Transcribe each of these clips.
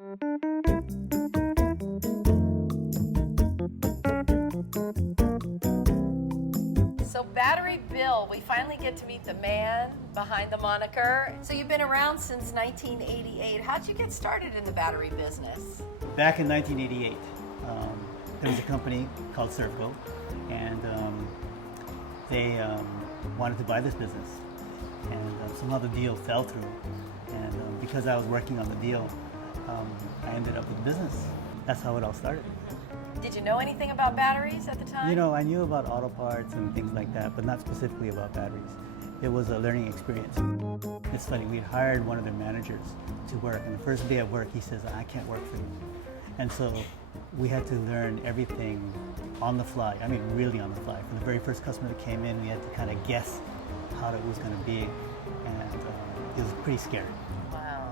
So Battery Bill, we finally get to meet the man behind the moniker. So you've been around since 1988. How'd you get started in the battery business? Back in 1988, there was a company called Servco, and they wanted to buy this business. And somehow the deal fell through. And because I was working on the deal, I ended up with the business. That's how it all started. Did you know anything about batteries at the time? You know, I knew about auto parts and things like that, but not specifically about batteries. It was a learning experience. It's funny, we had hired one of their managers to work, and the first day of work, he says, I can't work for you. And so we had to learn everything on the fly. I mean, really on the fly. From the very first customer that came in, we had to kind of guess how it was going to be, and it was pretty scary. Wow.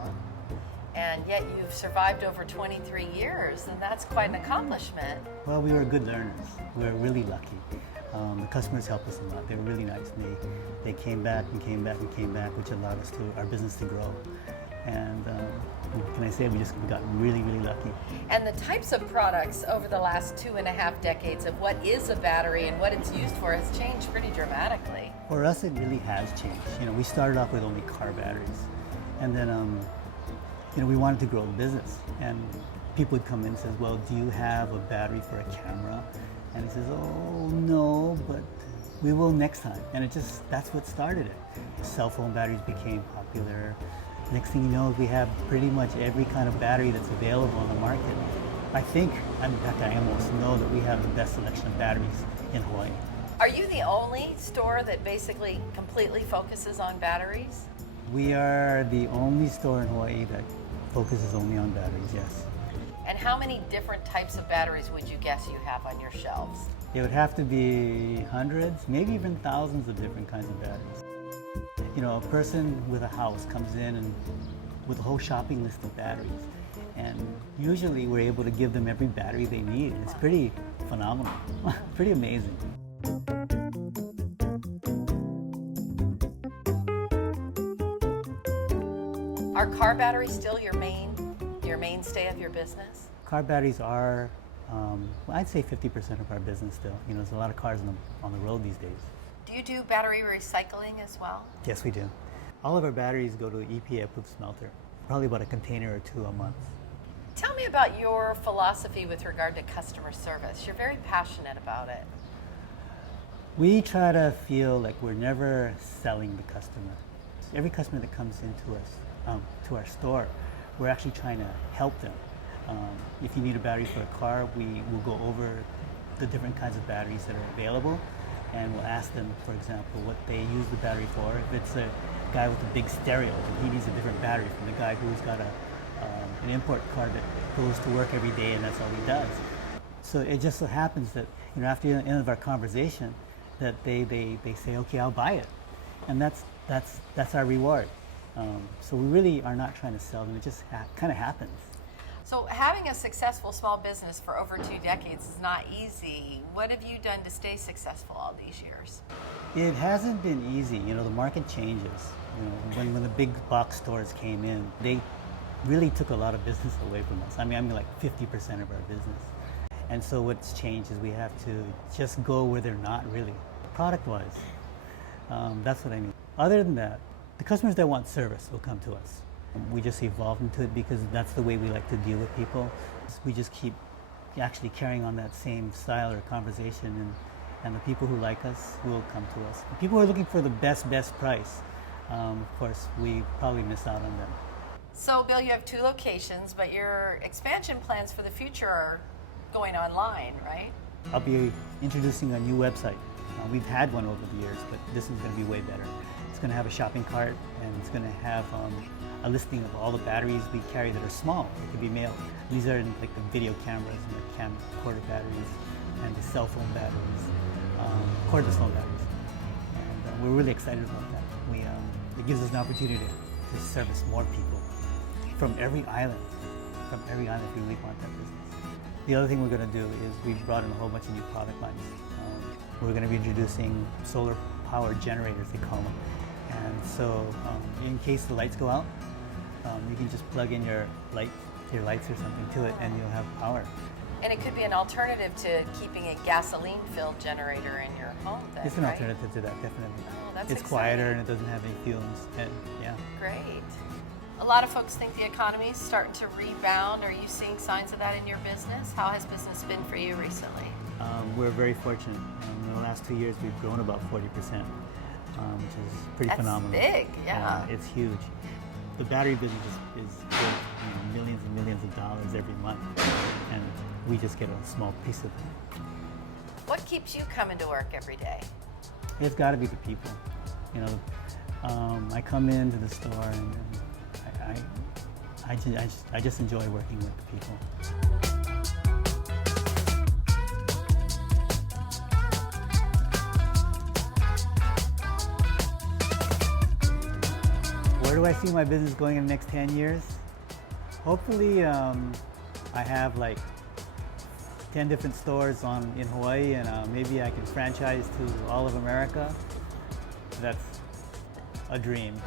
And yet you've survived over 23 years, and that's quite an accomplishment. Well, we were good learners. We were really lucky. The customers helped us a lot. They were really nice. They came back and came back and came back, which allowed us our business to grow. And can I say we got really, really lucky. And the types of products over the last 2.5 decades of what is a battery and what it's used for has changed pretty dramatically. For us, it really has changed. You know, we started off with only car batteries, and then you know, we wanted to grow the business. And people would come in and say, well, do you have a battery for a camera? And he says, oh, no, but we will next time. And that's what started it. Cell phone batteries became popular. Next thing you know, we have pretty much every kind of battery that's available on the market. I think, in fact, I almost know that we have the best selection of batteries in Hawaii. Are you the only store that basically completely focuses on batteries? We are the only store in Hawaii that focuses only on batteries, yes. And how many different types of batteries would you guess you have on your shelves? It would have to be hundreds, maybe even thousands of different kinds of batteries. You know, a person with a house comes in and with a whole shopping list of batteries, and usually we're able to give them every battery they need. It's pretty phenomenal, pretty amazing. Are car batteries still your mainstay of your business? Car batteries are, well, I'd say 50% of our business still. You know, there's a lot of cars on the road these days. Do you do battery recycling as well? Yes, we do. All of our batteries go to the EPA-approved smelter, probably about a container or two a month. Tell me about your philosophy with regard to customer service. You're very passionate about it. We try to feel like we're never selling the customer. Every customer that comes into us, to our store, we're actually trying to help them. If you need a battery for a car, we will go over the different kinds of batteries that are available, and we'll ask them, for example, what they use the battery for. If it's a guy with a big stereo, then he needs a different battery from the guy who's got an import car that goes to work every day and that's all he does. So it just so happens that, you know, after the end of our conversation, that they say, okay, I'll buy it. And that's our reward. So we really are not trying to sell them, it just kind of happens. So having a successful small business for over 2 decades is not easy. What have you done to stay successful all these years? It hasn't been easy. You know, the market changes. You know, when the big box stores came in, they really took a lot of business away from us. I mean like 50% of our business. And so what's changed is we have to just go where they're not really, product-wise. That's what I mean. Other than that, the customers that want service will come to us. We just evolved into it because that's the way we like to deal with people. We just keep actually carrying on that same style or conversation, and the people who like us will come to us. The people who are looking for the best price, of course, we probably miss out on them. So, Bill, you have 2 locations, but your expansion plans for the future are going online, right? I'll be introducing a new website. We've had one over the years, but this is going to be way better. It's going to have a shopping cart, and it's going to have a listing of all the batteries we carry that are small. They can be mailed. These are like the video cameras and the camcorder batteries and the cell phone batteries, cordless phone batteries. And we're really excited about that. It gives us an opportunity to service more people from every island. From every island, if we really want that business. The other thing we're going to do is we've brought in a whole bunch of new product lines. We're going to be introducing solar power generators, they call them. And so in case the lights go out, you can just plug in your light your lights or something to it, and you'll have power. And it could be an alternative to keeping a gasoline-filled generator in your home then, It's an right? alternative to that, definitely. Oh, that's It's exciting. quieter and it doesn't have any fumes, and yeah. Great. A lot of folks think the economy is starting to rebound. Are you seeing signs of that in your business? How has business been for you recently? We're very fortunate. In the last 2 years, we've grown about 40%, which is pretty That's phenomenal. big, yeah. It's huge. The battery business is worth millions and millions of dollars every month, and we just get a small piece of it. What keeps you coming to work every day? It's got to be the people. You know, I come into the store and I just enjoy working with the people. Where do I see my business going in the next 10 years? Hopefully, I have like 10 different stores in Hawaii, and maybe I can franchise to all of America. That's a dream.